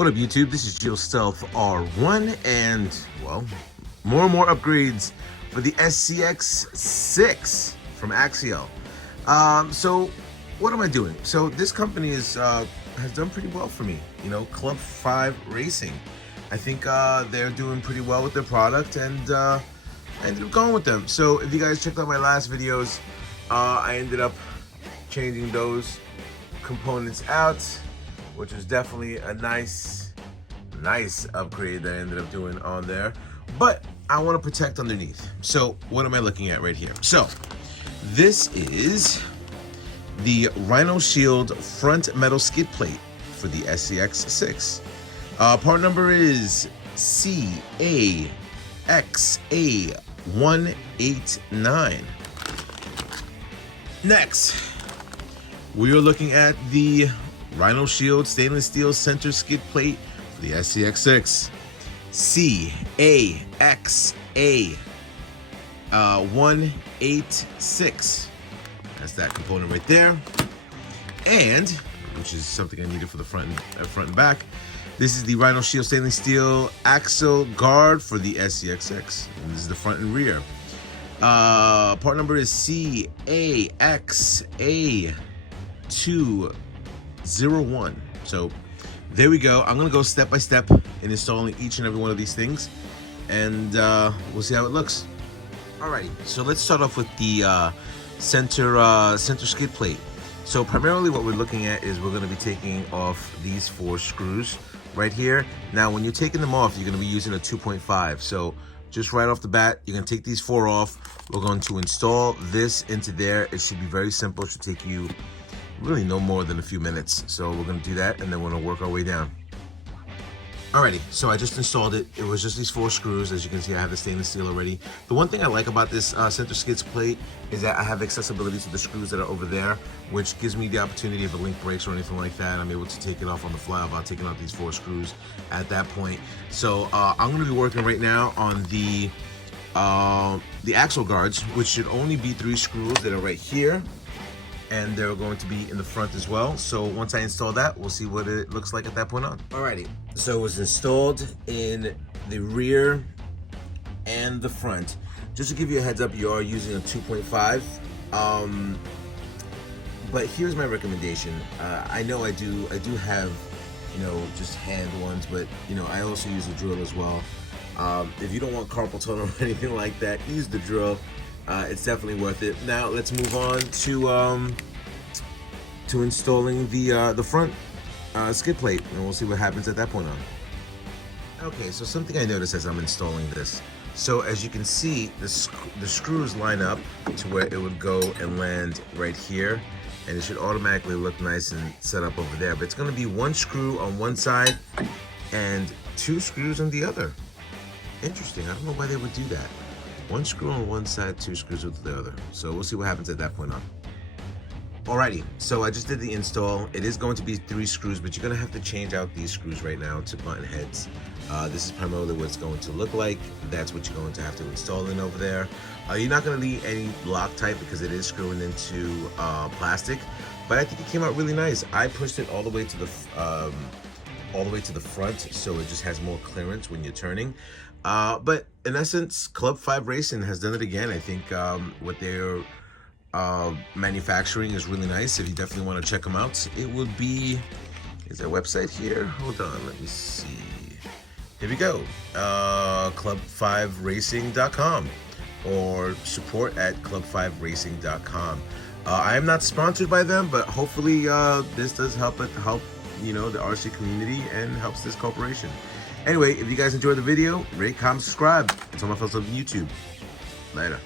What up, YouTube? This is AXIAL Stealth R1, and, well, more and more upgrades for the SCX6 from Axial. So, what am I doing? So, this company has done pretty well for me. You know, Club5Racing. I think they're doing pretty well with their product, and I ended up going with them. So, if you guys checked out my last videos, I ended up changing those components out, which was definitely a nice upgrade that I ended up doing on there. But I want to protect underneath. So what am I looking at right here? So this is the Rhino Shield front metal skid plate for the SCX6. Part number is CAXA189. Next, we are looking at the Rhino Shield stainless steel center skid plate for the SCX6. CAXA186. That's that component right there. And, which is something I needed for the front and back, this is the Rhino Shield stainless steel axle guard for the SCX6. And this is the front and rear. Part number is CAXA201. So there we go. I'm gonna go step by step in installing each and every one of these things, and we'll see how it looks. Alrighty, so let's start off with the center skid plate. So primarily what we're looking at is we're gonna be taking off these 4 screws right here. Now when you're taking them off, you're gonna be using a 2.5. So just right off the bat, you're gonna take these 4 off. We're going to install this into there. It should be very simple. It should take you really no more than a few minutes. So we're gonna do that, and then we're gonna work our way down. Alrighty, so I just installed it. It was just these 4 screws. As you can see, I have the stainless steel already. The one thing I like about this center skids plate is that I have accessibility to the screws that are over there, which gives me the opportunity if a link breaks or anything like that, I'm able to take it off on the fly without taking out these 4 screws at that point. So I'm gonna be working right now on the axle guards, which should only be 3 screws that are right here, and they're going to be in the front as well. So once I install that, we'll see what it looks like at that point on. Alrighty, so it was installed in the rear and the front. Just to give you a heads up, you are using a 2.5. But here's my recommendation. I know I do have, you know, just hand ones, but you know, I also use a drill as well. If you don't want carpal tunnel or anything like that, use the drill. It's definitely worth it. Now let's move on to installing the front skid plate, and we'll see what happens at that point on. Okay, so something I noticed as I'm installing this. So as you can see, the screws line up to where it would go and land right here, and it should automatically look nice and set up over there. But it's going to be 1 screw on one side and 2 screws on the other. Interesting. I don't know why they would do that. 1 screw on one side, 2 screws with the other. So we'll see what happens at that point on. Alrighty, so I just did the install. It is going to be 3 screws, but you're gonna have to change out these screws right now to button heads. This is primarily what it's going to look like. That's what you're going to have to install in over there. You're not gonna need any Loctite because it is screwing into plastic, but I think it came out really nice. I pushed it all the way to the front, so it just has more clearance when you're turning. But in essence, Club5Racing has done it again. I think what they're manufacturing is really nice. If you definitely want to check them out, it would be, is there a website here? Hold on, let me see. Here we go, club5racing.com or support@club5racing.com. I am not sponsored by them, but hopefully this does help you know, the RC community and helps this corporation. Anyway, if you guys enjoyed the video, rate, comment, subscribe. It's on my folks on YouTube. Later.